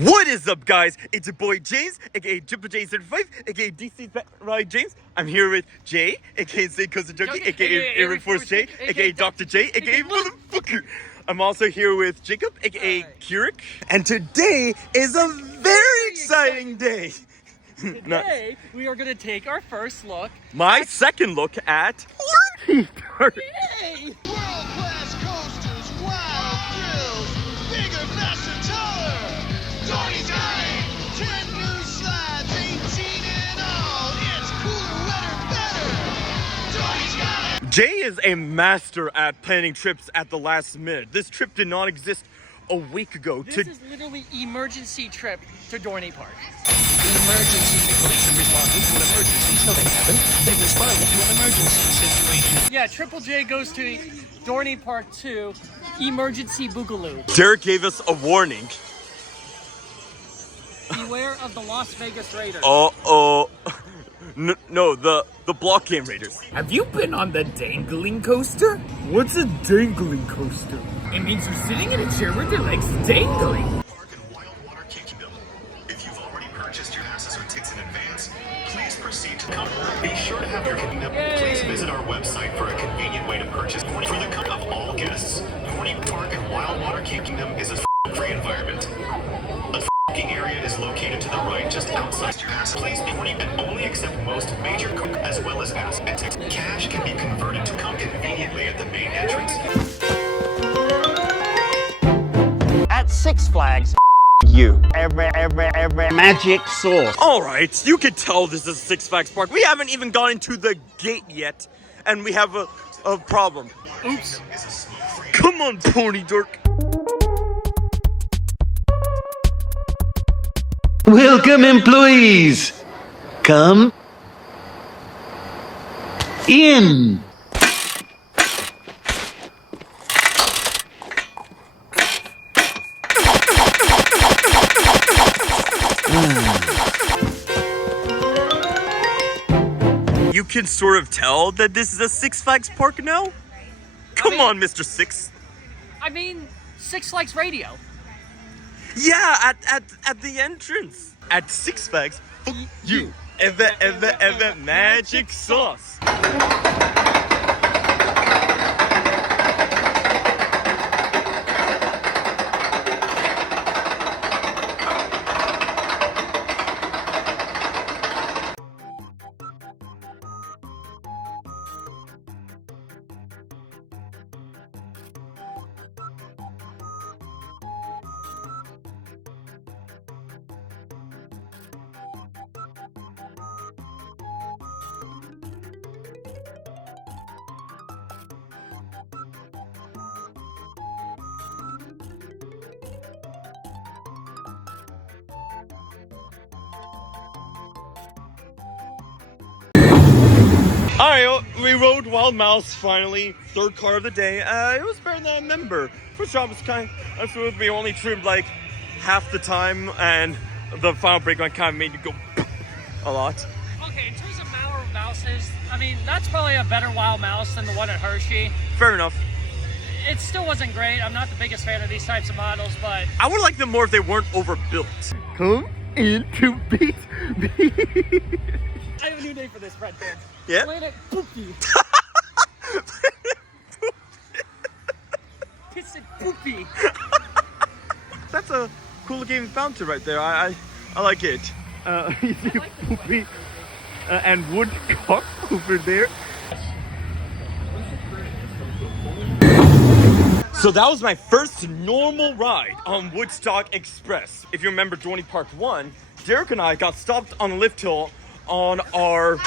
What is up, guys? It's your boy James, aka Triple J35, aka DC Ride James. I'm here with Jay, aka InsaneCoasterJunkie, aka Air Force J, aka Dr. J, aka Motherfucker. I'm also here with Jacob, aka Kirik, and today is a very exciting day. Today, we are going to take our first look. My second look at Dorney Park. Yay! World-class coasters, wild thrills, bigger, faster, taller. Dorney's got 10 new slides, 18 in all. It's cooler, wetter, better. Dorney's got it. Jay is a master at planning trips at the last minute. This trip did not exist a week ago. This is literally emergency trip to Dorney Park. Emergency. The police have responded to an emergency, so they haven't. They've responded to an emergency situation. Yeah, Triple J goes to Dorney Park 2, emergency Boogaloo. Derek gave us a warning. Beware of the Las Vegas Raiders. No, the block game raiders. Have you been on the dangling coaster? What's a dangling coaster? It means you're sitting in a chair with your legs dangling. Park and Wild Water Kingdom. If you've already purchased your passes or tickets in advance, please proceed to come. Be sure to have your kingdom. Please visit our website for a convenient way to purchase. For the comfort of all guests, Dorney Park and Wild Water Kingdom is a free environment. A area is located to the right, just outside your pass. Please be warned and only accept most major as well as pass. Cash can be converted to come conveniently at the main entrance. At Six Flags, you. Every magic sauce. All right, you can tell this is Six Flags Park. We haven't even gone into the gate yet, and we have a problem. Oops. Come on, Pony Dork. Welcome, employees. Come in. You can sort of tell that this is a Six Flags Park now? Come on, Mr. Six. I mean, Six Flags Radio. Yeah, at the entrance. At Six Flags, you. Ever magic sauce. Alright, we rode Wild Mouse finally, third car of the day. It was better than I remember. First job was kind of smooth. We only trimmed like half the time, and the final brake run kind of made you go a lot. Okay, in terms of mouses, I mean, that's probably a better Wild Mouse than the one at Hershey. Fair enough. It still wasn't great. I'm not the biggest fan of these types of models, but I would like them more if they weren't overbuilt. Come in to beat me. I have a new name for this, Fred. Yeah? Planet Poopy. Piss it Poopy. That's a cool looking fountain right there. I like it. You see Poopy and Woodcock over there. So that was my first normal ride on Woodstock Express. If you remember Dorney Park 1, Derek and I got stopped on the lift hill on our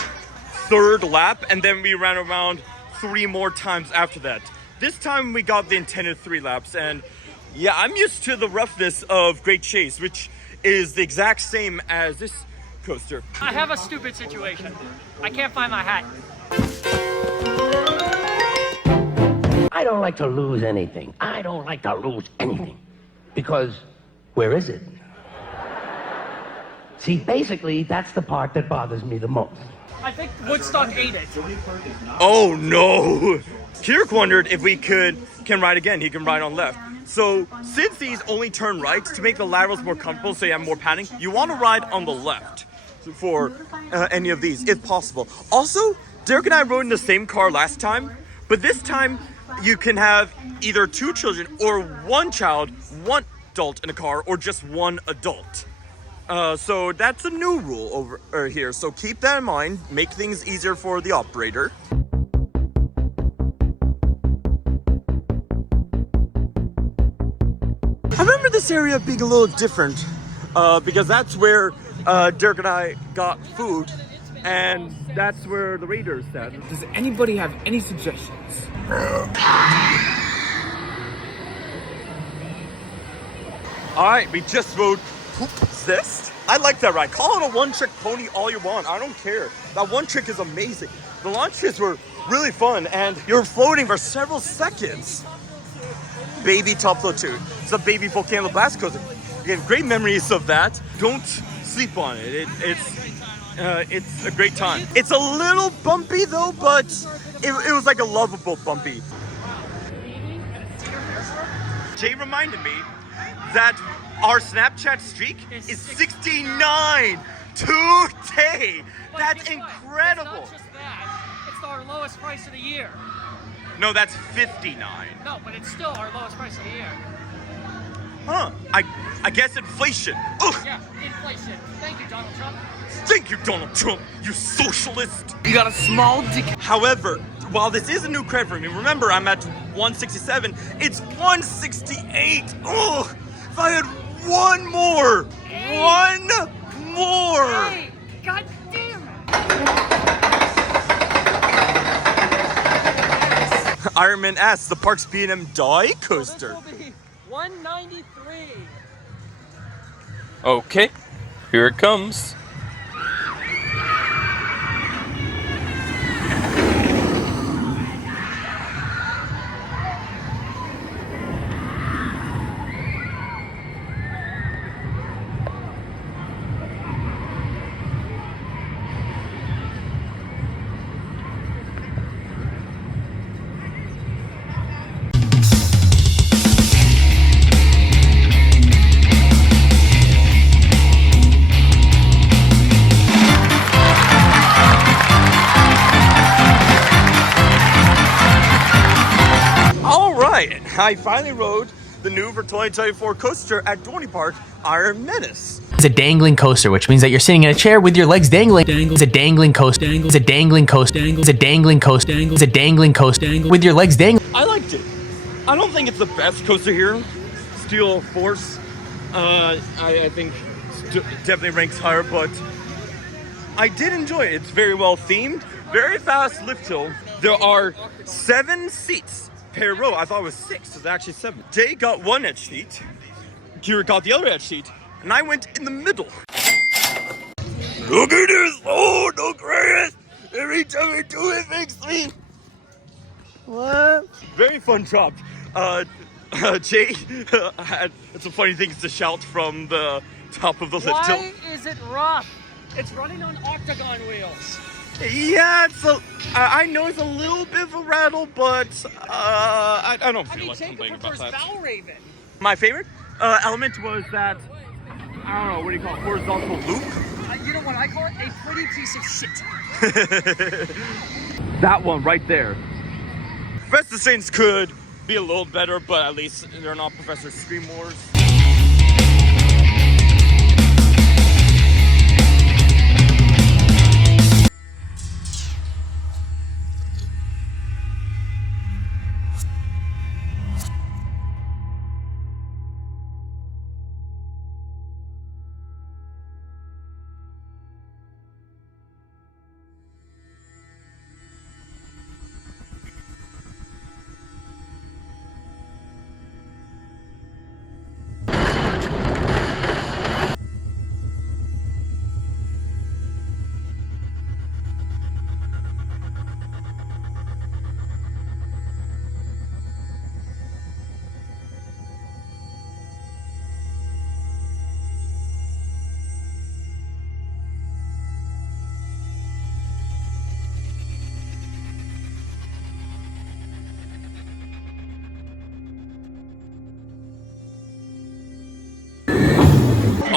third lap, and then we ran around 3 more times after that. This time we got the intended 3 laps, and yeah, I'm used to the roughness of Great Chase, which is the exact same as this coaster. I have a stupid situation. I can't find my hat. I don't like to lose anything. I don't like to lose anything. Because where is it? See, basically, that's the part that bothers me the most. I think Woodstock ate it. Oh no! Kirik wondered if we can ride again. He can ride on left. So since these only turn right, to make the laterals more comfortable so you have more padding, you want to ride on the left for any of these, if possible. Also, Derek and I rode in the same car last time, but this time you can have either 2 children or 1 child, 1 adult in a car, or just 1 adult. So that's a new rule over here. So keep that in mind. Make things easier for the operator. I remember this area being a little different because that's where Derek and I got food, and that's where the Raiders sat. Does anybody have any suggestions? Alright, we just rode Poop Zest. I like that ride. Call it a one-trick pony all you want. I don't care. That one trick is amazing. The launches were really fun, and you're floating for several seconds. Baby Top Float 2. It's a baby volcano blast coaster. Again, great memories of that. Don't sleep on it. It's a great time. It's a little bumpy though, but it was like a lovable bumpy. Jay reminded me that our Snapchat streak is 69 today. That's incredible. It's not just that. It's our lowest price of the year. No, that's 59. No, but it's still our lowest price of the year. Huh. I guess inflation. Ugh. Yeah, inflation. Thank you, Donald Trump. Thank you, Donald Trump, you socialist. You got a small dick. However, while this is a new credit for me, remember I'm at 167. It's 168. Ugh. If I had 1 more. Hey. 1 more. Hey, God damn it. Iron Menace, the park's B&M die coaster. So this will be 193. Okay, here it comes. I finally rode the new for 2024 coaster at Dorney Park, Iron Menace. It's a dangling coaster, which means that you're sitting in a chair with your legs dangling. It's a dangling coaster. It's a dangling coaster. It's a dangling coaster. It's a dangling coaster with your legs dangling. I liked it. I don't think it's the best coaster here. Steel Force, I think definitely ranks higher, but I did enjoy it. It's very well themed, very fast lift hill. There are 7 seats per row. I thought it was 6. It's actually 7. Jay got 1 edge seat. Kirik got the other edge seat, and I went in the middle. Look at this! Oh, no grass! Every time I do it, makes me. What? Very fun job. Jay had some funny things to shout from the top of the lift hill. Why is it rough? It's running on octagon wheels. Yeah, I know it's a little bit of a rattle, but I don't feel like complaining about that. Valraven. My favorite element was that, I don't know, what do you call it, horizontal loop? You know what I call it? A pretty piece of shit. That one right there. Professor Saints could be a little better, but at least they're not Professor Scream Wars.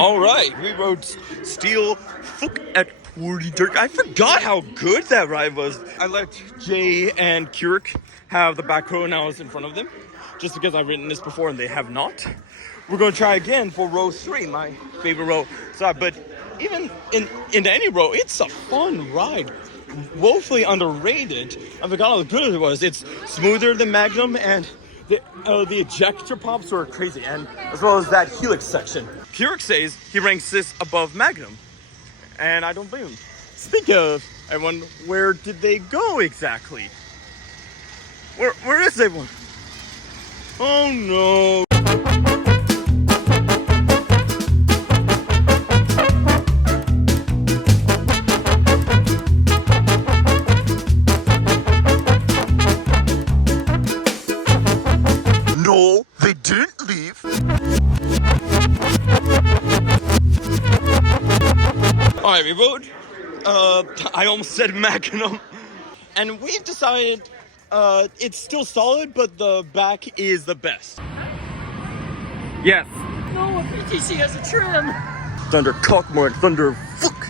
All right, we rode Steel Fook at Woody Dirk. I forgot how good that ride was. I let Jay and Kirik have the back row and I was in front of them, just because I've ridden this before and they have not. We're going to try again for row 3, my favorite row. So, but even in any row, it's a fun ride. Woefully underrated. I forgot how good it was. It's smoother than Magnum, and the ejector pops were crazy, and as well as that helix section. Kirik says he ranks this above Magnum, and I don't blame him. Speaking of everyone, where did they go exactly? Where is everyone? Oh no. No, they didn't leave. Alright, we rode, I almost said Magnum, and we've decided it's still solid, but the back is the best. Yes. No, a PTC has a trim. Thunder Cockmore and Thunder Fook.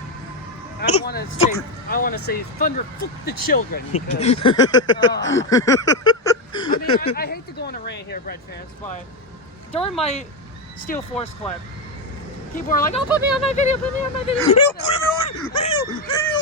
I want to say Thunder Fook the children. Because, I mean, I hate to go on a rant here, Bread fans, but during my Steel Force clip, people were like, "Oh, put me on my video, put me on my video."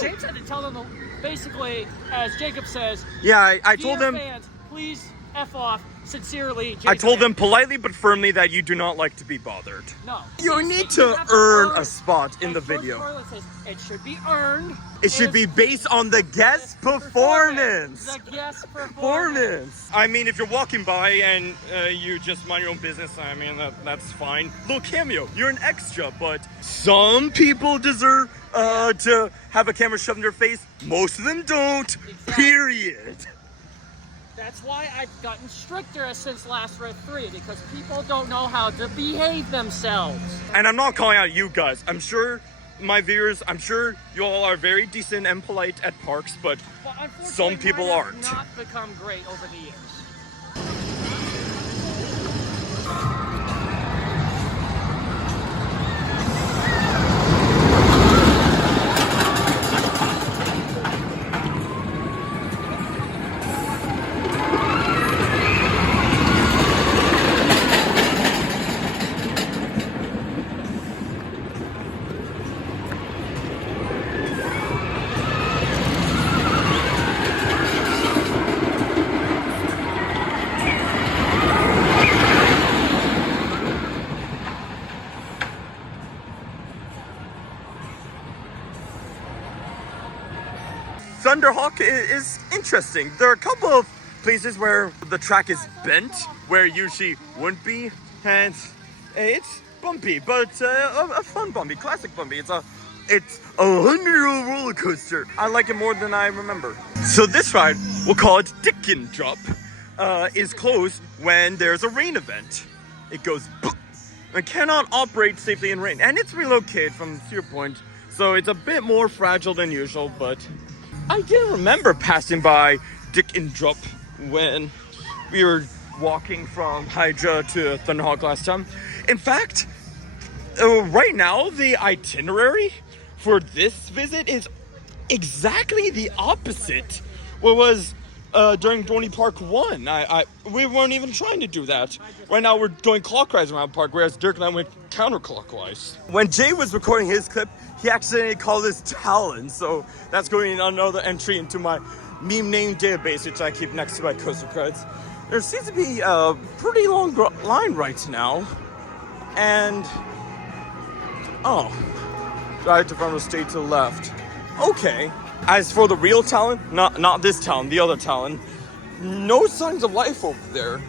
James had to tell them, basically, as Jacob says, yeah, I told them. Fans, please F off. Sincerely, Jacob. I told them politely but firmly that you do not like to be bothered. No. You need to earn a spot in the video. Says it should be earned. It should be based on the guest performance. The guest performance. I mean, if you're walking by and you just mind your own business, I mean, that's fine. Little cameo, you're an extra, but some people deserve to have a camera shoved in their face. Most of them don't, period. That's why I've gotten stricter since last Red 3, because people don't know how to behave themselves. And I'm not calling out you guys. I'm sure my viewers, I'm sure you all are very decent and polite at parks, but some people aren't. Not become great over the years. Thunderhawk is interesting. There are a couple of places where the track is bent, where it usually wouldn't be, and it's bumpy, but a fun bumpy, classic bumpy. It's a 100-year-old roller coaster. I like it more than I remember. So this ride, we'll call it Dick and Drop, is closed when there's a rain event. It goes boop, and cannot operate safely in rain, and it's relocated from Cedar Point, so it's a bit more fragile than usual, but I didn't remember passing by Dick and Drop when we were walking from Hydra to Thunderhawk last time. In fact, right now the itinerary for this visit is exactly the opposite what was during Dorney Park 1. We weren't even trying to do that. Right now we're doing clockwise around the park, whereas Dirk and I went counterclockwise. When Jay was recording his clip, he accidentally called this Talon, so that's going in another entry into my meme name database, which I keep next to my coaster creds. There seems to be a pretty long line right now, and drive to front of the state to the left. Okay. As for the real Talon, not this Talon, the other Talon, no signs of life over there.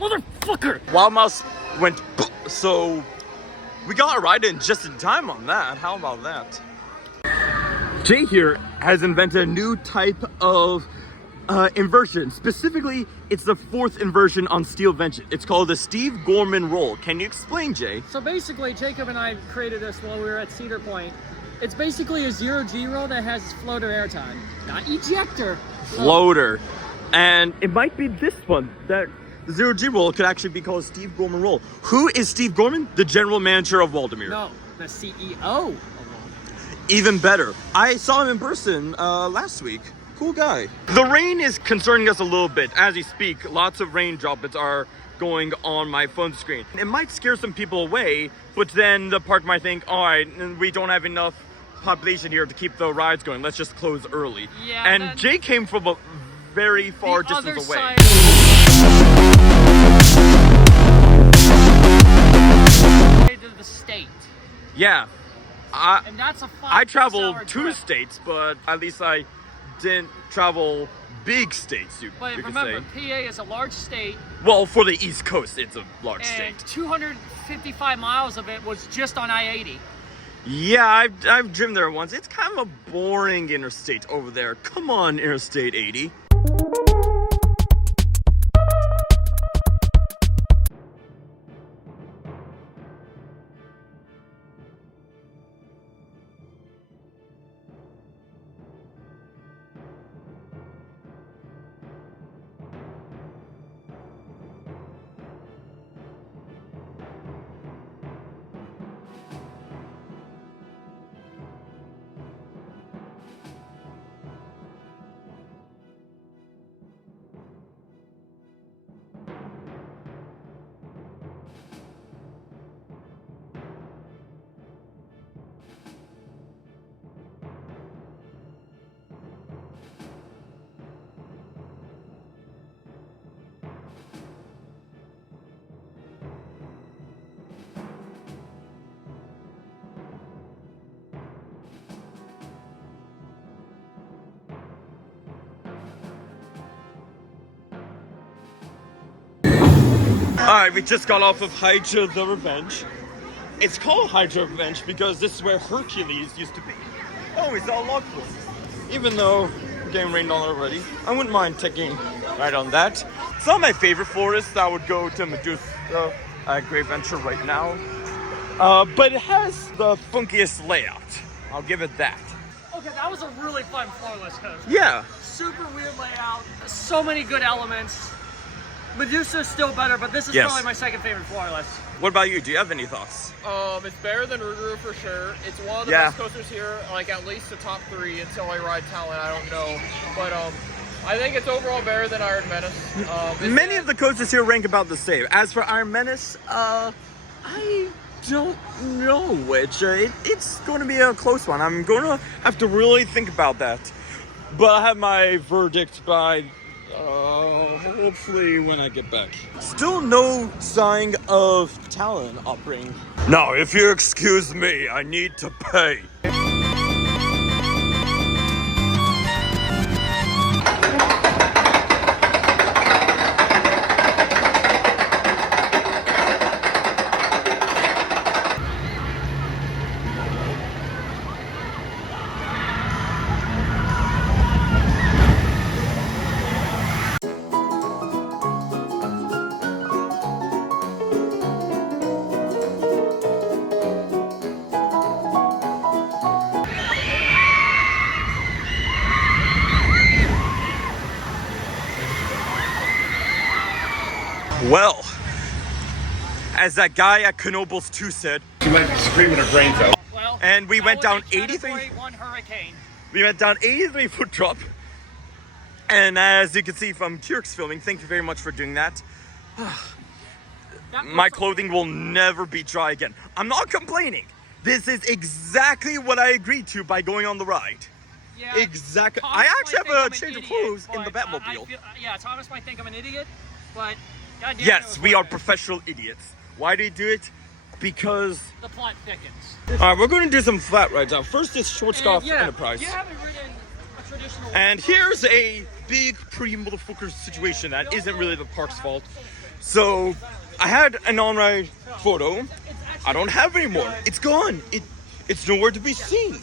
Motherfucker! Wild Mouse went so we got a ride in just in time on that. How about that? Jay here has invented a new type of inversion. Specifically, it's the 4th inversion on Steel Vengeance. It's called the Steve Gorman roll. Can you explain, Jay? So basically, Jacob and I created this while we were at Cedar Point. It's basically a 0G roll that has floater airtime, not ejector. Floater. And it might be this one that the Zero G roll could actually be called Steve Gorman roll. Who is Steve Gorman? The general manager of Waldemir. No, the CEO of Waldemir. Even better. I saw him in person last week. Cool guy. The rain is concerning us a little bit. As we speak, lots of rain droplets are going on my phone screen. It might scare some people away, but then the park might think, all right, we don't have enough population here to keep the rides going. Let's just close early. Yeah, and Jay came from a very far distance away. To the state. Yeah. And that's a I traveled 2 states, but at least I didn't travel big states, But you could remember, say. PA is a large state. Well, for the East Coast, it's a large And state. 255 miles of it was just on I-80. Yeah, I've driven there once. It's kind of a boring interstate over there. Come on, Interstate 80. Alright, we just got off of Hydra the Revenge. It's called Hydra Revenge because this is where Hercules used to be. Oh, we saw a log flume. Even though we're getting rained on already, I wouldn't mind taking a ride on that. It's not my favorite forest. I would go to Medusa Great Venture right now. But it has the funkiest layout. I'll give it that. Okay, that was a really fun floorless coaster. Yeah. Super weird layout. So many good elements. Medusa's still better, but this is probably my second favorite floorless. What about you? Do you have any thoughts? It's better than Rougarou for sure. It's one of the best coasters here, like at least the top 3 until I ride Talon, I don't know. But I think it's overall better than Iron Menace. Many of the coasters here rank about the same. As for Iron Menace, I don't know which. It's going to be a close one. I'm going to have to really think about that. But I have my verdict by hopefully when I get back. Still no sign of Talon operating. Now, if you excuse me, I need to pay. Well, as that guy at Knoebels 2 said, she might be screaming her brains out. Well, and we went down 83. Hurricane. We went down 83 foot drop. And as you can see from Kirik's filming, thank you very much for doing that. My clothing will never be dry again. I'm not complaining. This is exactly what I agreed to by going on the ride. Yeah, exactly. Thomas I actually have might a think change I'm of an idiot, clothes in the but Batmobile. yeah, Thomas might think I'm an idiot, but goddamn, Yes, we are professional idiots. Why do you do it? Because the plot thickens. Alright, we're going to do some flat rides now. First is Schwarzkopf Enterprise. You haven't ridden a traditional. And here's a big pretty motherfucker situation that isn't really the park's fault. So, I had an on-ride photo. I don't have it anymore. It's gone. It's nowhere to be seen.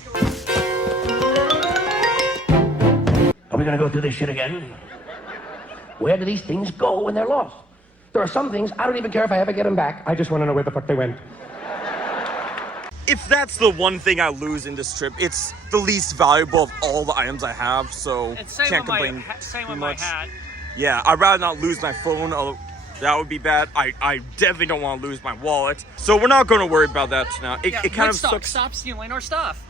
Are we gonna go through this shit again? Where do these things go when they're lost? There are some things, I don't even care if I ever get them back. I just want to know where the fuck they went. If that's the one thing I lose in this trip, it's the least valuable of all the items I have, so can't complain Same too with my much. hat. Yeah, I'd rather not lose my phone That would be bad. I definitely don't want to lose my wallet. So we're not going to worry about that now. It kind of sucks. Stop stealing our stuff.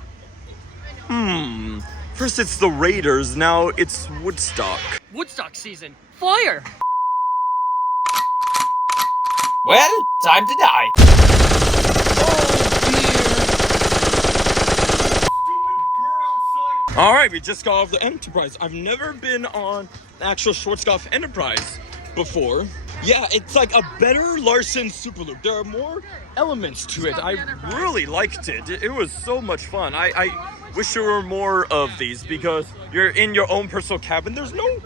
First it's the Raiders, now it's Woodstock. Woodstock season. Fire! Well, time to die. All right, we just got off the Enterprise. I've never been on the actual Schwarzkopf Enterprise before. Yeah, it's like a better Larson Superloop. There are more elements to it. I really liked it. It was so much fun. I wish there were more of these because you're in your own personal cabin. There's no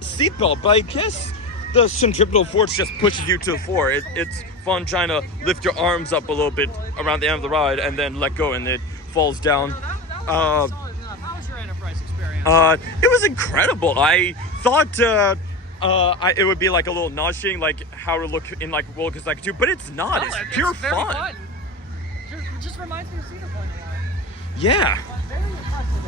seatbelt, but I guess the centripetal force just pushes you to the floor. It's fun trying to lift your arms up a little bit around the end of the ride and then let go and it falls down. How was your Enterprise experience? It was incredible. I thought it would be like a little nauseating, like how to look in like roller coaster like 2, but it's not. It's pure fun. It just reminds me of Cedar Point a lot. Yeah. Very impressive.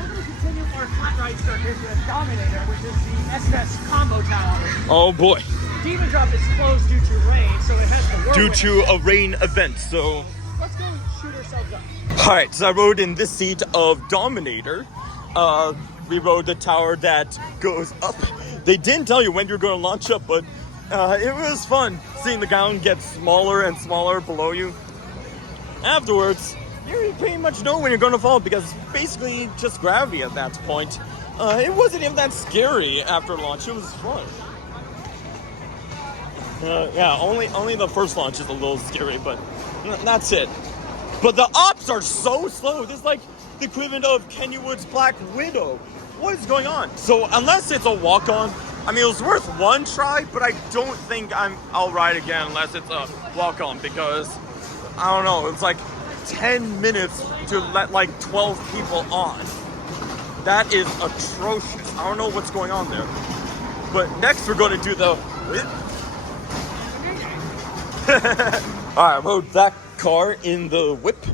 We're going to continue our flat ride circuit with Dominator, which is the SS Combo Tower. Oh boy. Demon Drop is closed due to rain, so it has the Due whirlwind. to a rain event, so. Let's go shoot ourselves up. Alright, so I rode in this seat of Dominator. We rode the tower that goes up. They didn't tell you when you're going to launch up, but it was fun seeing the ground get smaller and smaller below you. Afterwards, you pretty much know when you're going to fall because it's basically just gravity at that point. It wasn't even that scary after launch. It was fun. Yeah, only the first launch is a little scary, but that's it. But the ops are so slow. This is like the equivalent of Kenny Wood's Black Widow. What is going on? So unless it's a walk-on, I mean, it was worth one try, but I don't think I'll ride again unless it's a walk-on because, I don't know, it's like 10 minutes to let like 12 people on. That is atrocious. I don't know what's going on there. But next we're going to do the whip. Alright, I rode that car in the whip.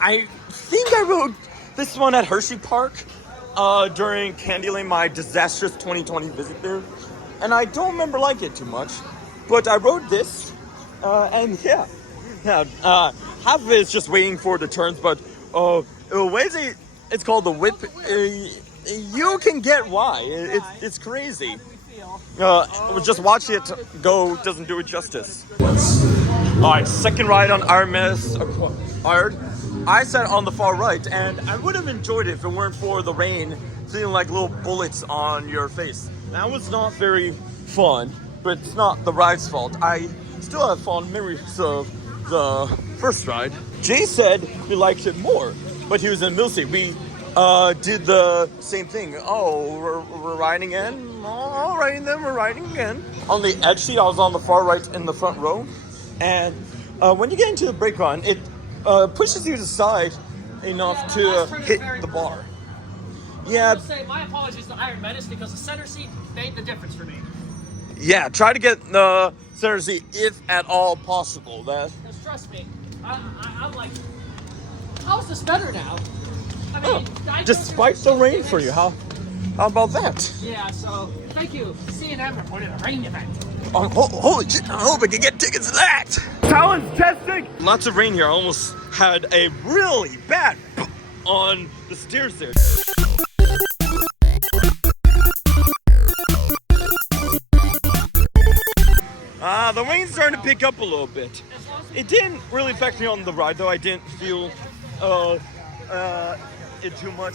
I think I rode this one at Hershey Park during Candyland, my disastrous 2020 visit there. And I don't remember liking it too much. But I rode this, and yeah. Half of it is just waiting for the turns, but Wednesday, it's called the whip. You can get why. It's crazy. Just watching it go doesn't do it justice. Alright, second ride on Iron Menace acquired. I sat on the far right, and I would have enjoyed it if it weren't for the rain feeling like little bullets on your face. That was not very fun, but it's not the ride's fault. I still have fond memories of the first ride. Jay said he liked it more, but he was in middle seat. We did the same thing. Oh, we're riding in. All right, then we're riding again. On the edge seat, I was on the far right in the front row, and when you get into the brake run, it pushes you to the side enough to hit the bar. Yeah. I will say my apologies to Iron Menace because the center seat made the difference for me. Yeah, try to get the center seat if at all possible. Because trust me, I'm like, how is this better now? I mean, despite the rain for you, how about that? Yeah, so thank you, C&M, for putting a rain event. Oh, holy shit, I hope I can get tickets to that. Talent testing. Lots of rain here. I almost had a really bad on the stairs there. The rain's starting to pick up a little bit. It didn't really affect me on the ride, though. I didn't feel it too much.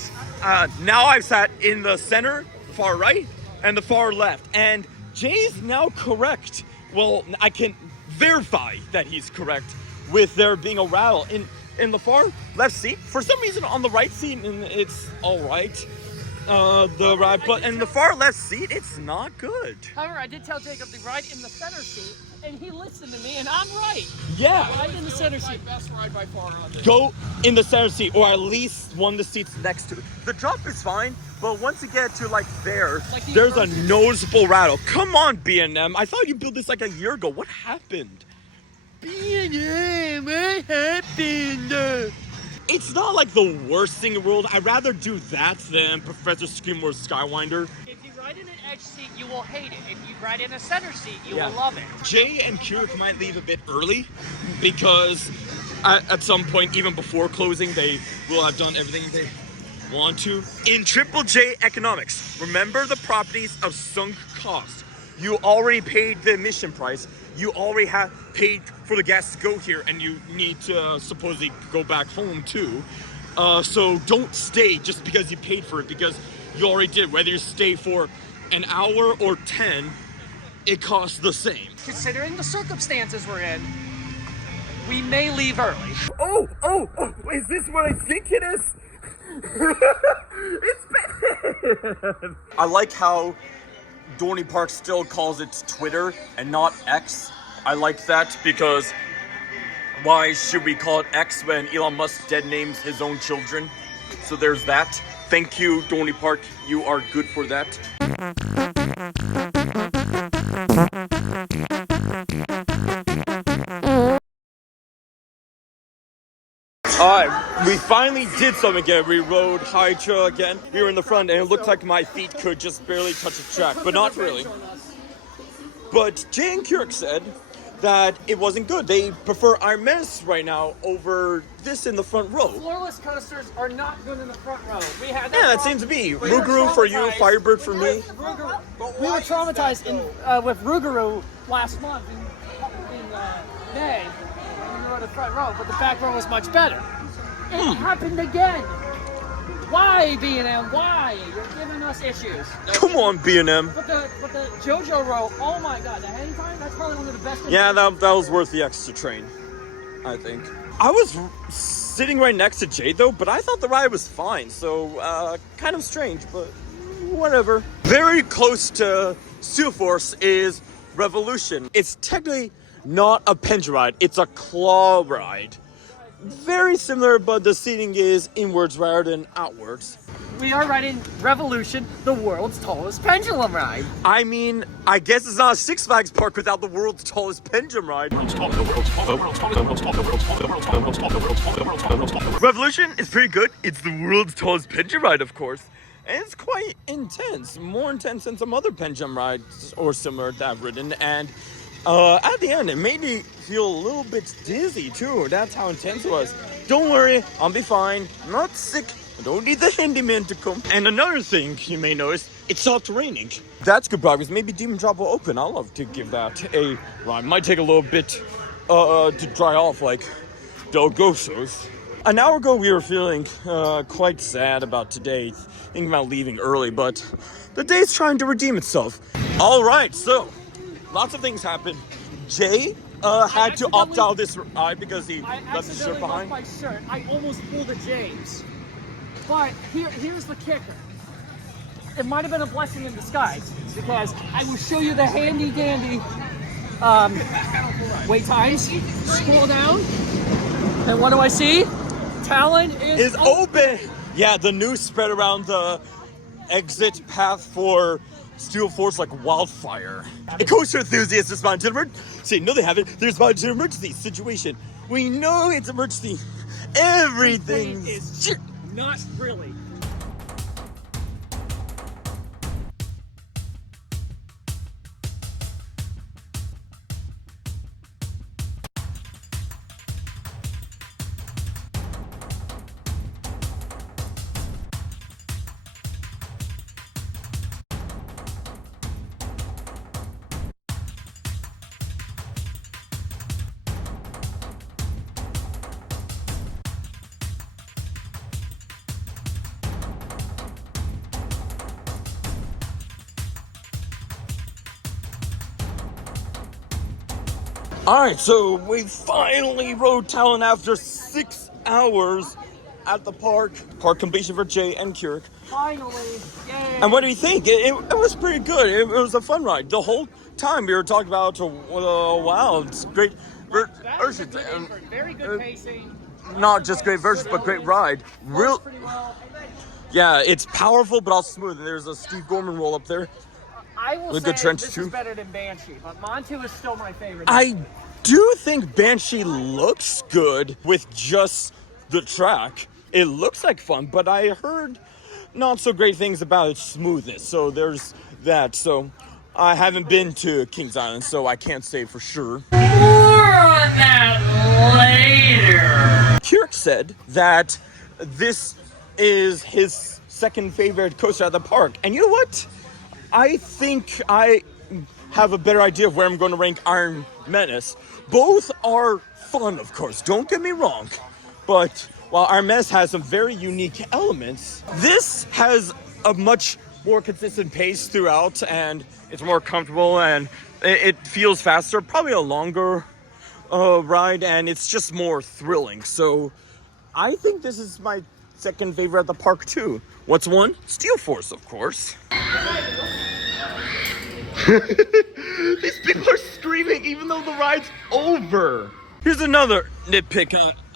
Now I've sat in the center, far right, and the far left. And Jay's now correct. Well, I can verify that he's correct with there being a rattle in the far left seat. For some reason, on the right seat, it's all right. The ride, but in the far left seat, it's not good. However, I did tell Jacob to ride in the center seat, and he listened to me, and I'm right. Yeah. Ride in the center seat. Best ride by far on this. Go in the center seat, or at least one of the seats next to it. The drop is fine, but once you get to like there, there's a noticeable rattle. Come on, B&M. I thought you built this like a year ago. What happened? B&M, what happened? It's not like the worst thing in the world. I'd rather do that than Professor Skidmore's Skywinder. If you ride in an edge seat, you will hate it. If you ride in a center seat, you Yeah. will love it. Jay and Kirik might leave a bit early because at some point, even before closing, they will have done everything they want to. In Triple J economics, remember the properties of sunk cost. You already paid the admission price. You already have paid for the gas to go here, and you need to supposedly go back home too. So don't stay just because you paid for it, because you already did. Whether you stay for an hour or 10, it costs the same. Considering the circumstances we're in, we may leave early. Oh, is this what I think it is? It's bad. I like how Dorney Park still calls it Twitter and not X. I like that because why should we call it X when Elon Musk dead names his own children? So there's that. Thank you, Dorney Park. You are good for that. Alright, we finally did something again. We rode Hydra again. We were in the front and it looked like my feet could just barely touch the track, but not really. But Jay and Kirik said that it wasn't good. They prefer Iron Menace right now over this in the front row. Floorless coasters are not good in the front row. We had That seems to be. Rougarou for you, Firebird for me. We were traumatized with Rougarou last month in May. We were in the front row, but the back row was much better. It happened again. Why, B&M? Why? You're giving us issues. Come on, B&M. But the JoJo row, oh my god, the hang time, that's probably one of the best. Yeah, that was worth the extra train, I think. I was sitting right next to Jay though, but I thought the ride was fine, so kind of strange, but whatever. Very close to Steel Force is Revolution. It's technically not a pendulum ride, it's a claw ride. Very similar, but the seating is inwards rather than outwards. We are riding Revolution, the world's tallest pendulum ride. I mean, I guess it's not a Six Flags park without the world's tallest pendulum ride. Revolution is pretty good. It's the world's tallest pendulum ride, of course. And it's quite intense. More intense than some other pendulum rides or similar that I've ridden. And at the end, it made me feel a little bit dizzy too. That's how intense it was. Don't worry, I'll be fine. I'm not sick. I don't need the handyman to come. And another thing you may notice, it stopped raining. That's good progress. Maybe Demon Drop will open. I'll love to give that a ride. Might take a little bit to dry off like Del Gossos. An hour ago, we were feeling quite sad about today, thinking about leaving early, but the day's trying to redeem itself. All right, so lots of things happened. Jay had to opt out of this ride because he left his shirt behind. My shirt. I almost pulled a James. But here's the kicker. It might have been a blessing in disguise because I will show you the handy dandy wait times. Scroll down, and what do I see? Talon is open. Yeah, the news spread around the exit path for Steel Force like wildfire. A coaster enthusiast responded to the emergency. No, they haven't. They responded to an emergency situation. We know it's emergency. Everything is not really. Alright, so we finally rode Talon after 6 hours at the park. Park completion for Jay and Kirik. Finally, yay! And what do you think? It was pretty good. It was a fun ride. The whole time we were talking about, wow, it's great versions. Very good pacing. Not just great versions, but great ride. Real. Yeah, it's powerful, but also smooth. There's a Steve Gorman roll up there. I will say this is better than Banshee, but Montu is still my favorite. I do think Banshee looks good with just the track. It looks like fun, but I heard not so great things about its smoothness. So there's that. So I haven't been to Kings Island, so I can't say for sure. More on that later. Kirik said that this is his second favorite coaster at the park. And you know what? I think I have a better idea of where I'm going to rank Iron Menace. Both are fun, of course, don't get me wrong. But while Iron Menace has some very unique elements, this has a much more consistent pace throughout, and it's more comfortable, and it feels faster. Probably a longer ride, and it's just more thrilling. So I think this is my second favorite at the park too. What's one? Steel Force, of course. These people are screaming even though the ride's over. Here's another nitpick.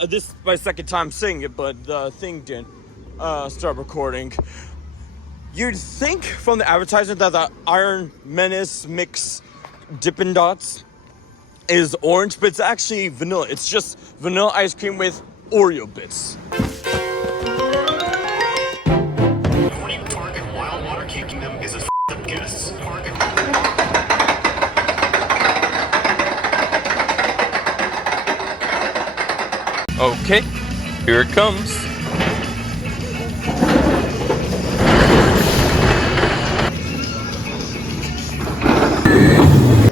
This is my second time saying it, but the thing didn't start recording. You'd think from the advertisement that the Iron Menace mix Dippin' Dots is orange, but it's actually vanilla. It's just vanilla ice cream with Oreo bits. Dorney Park and Wild Water Kingdom is a f***ed guests park. Okay, here it comes.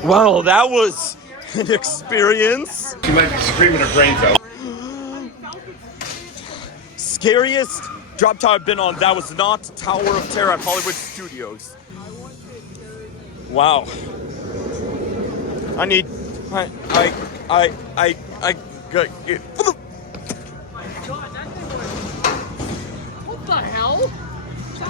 Wow, that was an experience. She might be screaming her brains out. Scariest drop top I've been on. That was not Tower of Terror at Hollywood Studios. Wow. I What the hell?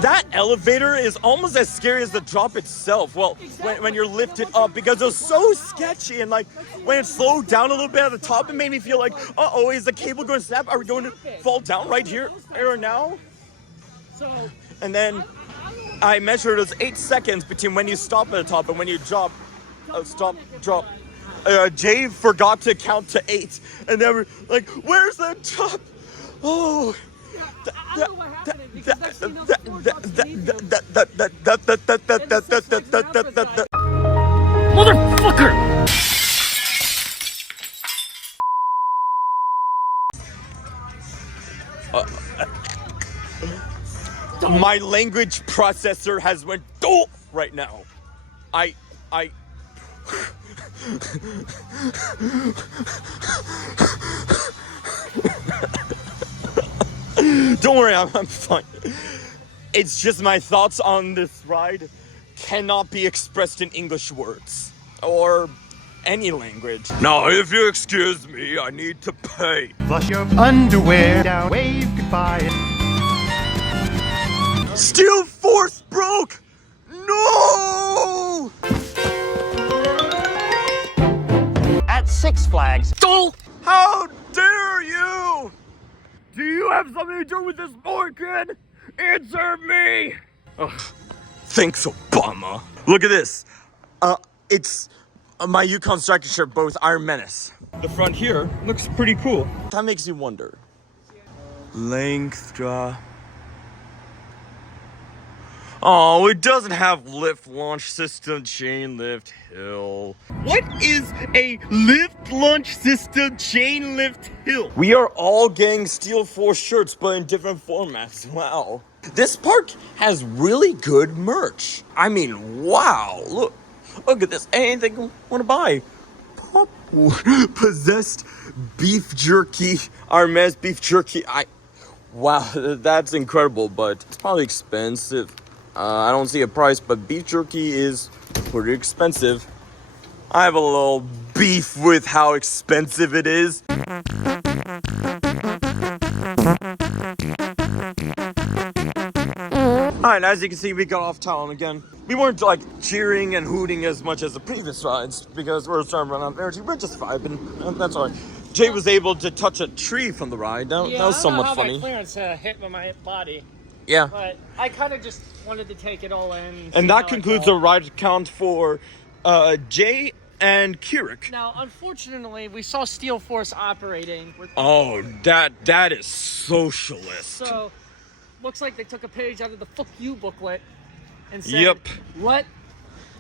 That elevator is almost as scary as the drop itself. Well, when you're lifted up, because it was so sketchy, and like when it slowed down a little bit at the top, it made me feel like, uh-oh, is the cable going to snap? Are we going to fall down right here or now? And then I measured it was 8 seconds between when you stop at the top and when you drop. Drop. Jay forgot to count to 8, and then we're like, where's the top? Oh. Motherfucker! My language processor has went right now. I Don't worry, I'm fine. It's just my thoughts on this ride cannot be expressed in English words or any language. Now, if you excuse me, I need to pay. Flush your underwear down, wave goodbye. Steel Force broke! No! At Six Flags. How dare you! Do you have something to do with this boy, kid? Answer me! Ugh. Thanks, Obama. Look at this. It's my Yukon Striker shirt, both Iron Menace. The front here looks pretty cool. That makes you wonder. Length draw. Oh, it doesn't have lift launch system, chain lift hill. What is a lift launch system, chain lift hill? We are all getting Steel Force shirts, but in different formats. Wow. This park has really good merch. I mean, wow. Look at this. Anything you want to buy. Possessed beef jerky. Iron Menace beef jerky. Wow, that's incredible, but it's probably expensive. I don't see a price, but beef jerky is pretty expensive. I have a little beef with how expensive it is. Alright, as you can see, we got off town again. We weren't like cheering and hooting as much as the previous rides because we're starting to run out of energy. We're just vibing, and that's alright. Jay was able to touch a tree from the ride. That was somewhat funny. That clearance hit my body. Yeah. But I kind of just wanted to take it all in. And that concludes the ride count for Jay and Kirik. Now, unfortunately, we saw Steel Force operating. Oh, that is socialist. So, looks like they took a page out of the "Fuck You" booklet and said, "Let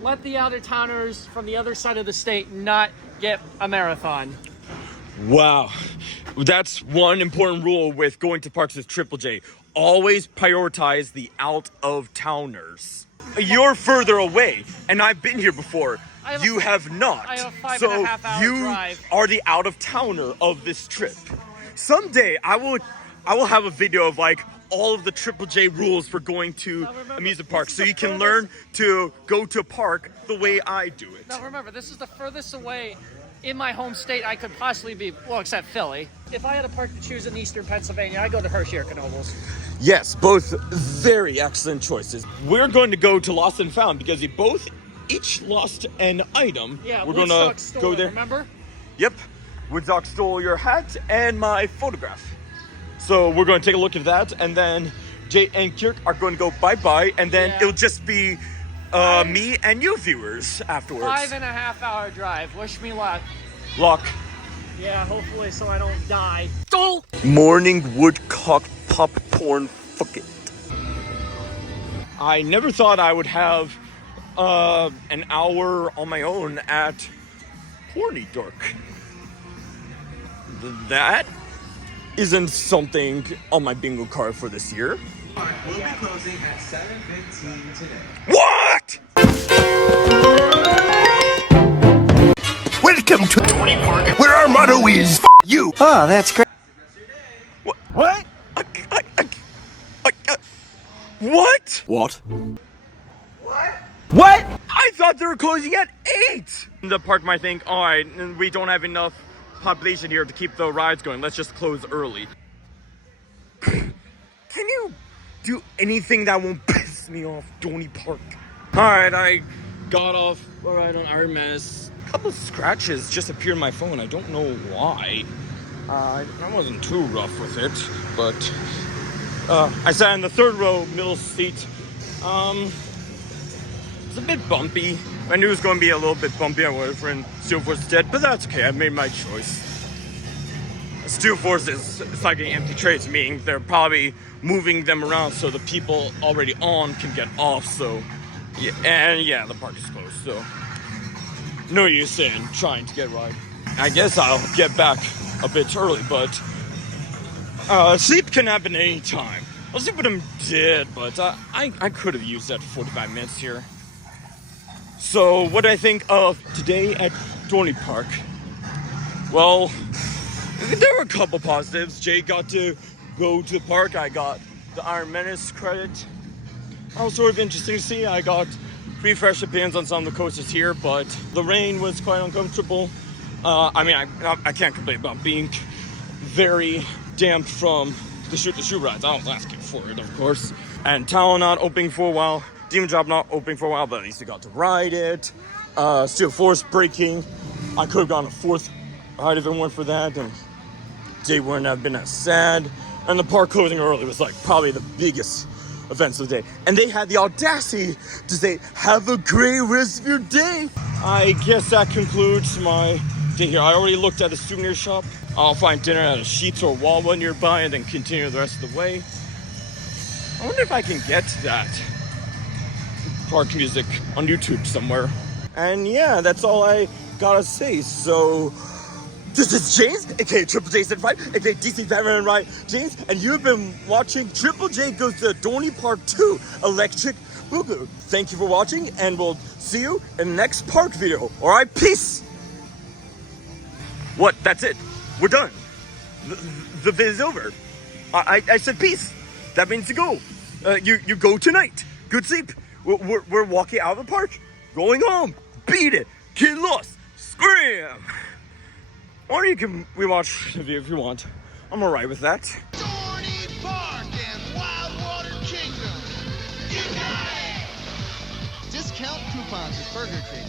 let the out-of-towners from the other side of the state not get a marathon. Wow. That's one important rule with going to parks with Triple J. Always prioritize the out-of-towners. You're further away, and I've been here before. You have not. I have a 5.5 hour you drive. are the out-of-towner of this trip. Someday, I will have a video of like all of the Triple J rules for going to amusement parks, so you can learn to go to a park the way I do it. Now remember, this is the furthest away in my home state I could possibly be, well, except Philly. If I had a park to choose in eastern Pennsylvania, I'd go to Hershey or Knoebels. Yes, both very excellent choices. We're going to go to Lost and Found because they each lost an item. Yeah, we're gonna go there. Remember? Yep, Woodstock stole your hat and my photograph. So we're going to take a look at that, and then Jay and Kirik are going to go bye-bye, and then it'll just be me and you viewers afterwards. 5.5 hour drive. Wish me luck. Luck. Yeah, hopefully so I don't die. Morning woodcock popcorn. Fuck it. I never thought I would have an hour on my own at Dorney Park. That isn't something on my bingo card for this year. We'll be closing at 7:15 today. What? Welcome to Dorney Park, where our motto is F you. Oh, that's great. What? What? What? What? What? I thought they were closing at 8! The park might think, alright, we don't have enough population here to keep the rides going. Let's just close early. Can you do anything that won't piss me off, Dorney Park? Alright, I got off a ride on Iron Menace. A couple of scratches just appeared on my phone. I don't know why. I wasn't too rough with it, but I sat in the third row, middle seat. It's a bit bumpy. I knew it was going to be a little bit bumpy. I would have been Steel Force dead, but that's okay. I made my choice. Steel Force it's like an empty trays, meaning they're probably moving them around so the people already on can get off. So, yeah, and yeah, the park is closed. So, no use in trying to get a ride. I guess I'll get back a bit early, but sleep can happen any time. I'll sleep when I'm dead, but I could have used that 45 minutes here. So, what do I think of today at Dorney Park? Well, there were a couple positives. Jay got to go to the park. I got the Iron Menace credit. That was sort of interesting to see. I got pretty fresh opinions on some of the coasters here, but the rain was quite uncomfortable. I mean, I can't complain about being very damp from the shoot-to-shoot rides. I was asking for it, of course. And Talon not opening for a while. Demon Drop not opening for a while, but at least I got to ride it. Steel Force breaking. I could have gone a fourth ride if it weren't for that, and Jay wouldn't have been as sad. And the park closing early was like probably the biggest events of the day. And they had the audacity to say, have a great rest of your day. I guess that concludes my day here. I already looked at the souvenir shop. I'll find dinner at a Sheetz or Wawa nearby and then continue the rest of the way. I wonder if I can get that park music on YouTube somewhere. And yeah, that's all I gotta say. So this is James, aka Triple J 75, aka DC Batman Ride James, and you've been watching Triple J Goes to Dorney Park 2 Electric Boogaloo. Thank you for watching, and we'll see you in the next park video. Alright, peace! What? That's it. We're done. The vid is over. I said peace. That means to go. You go tonight. Good sleep. We're walking out of the park. Going home. Beat it. Get lost. Scram. Or you can rewatch the video if you want. I'm alright with that. Dorney Park and Wildwater Kingdom. Unite! Discount coupons at Burger King.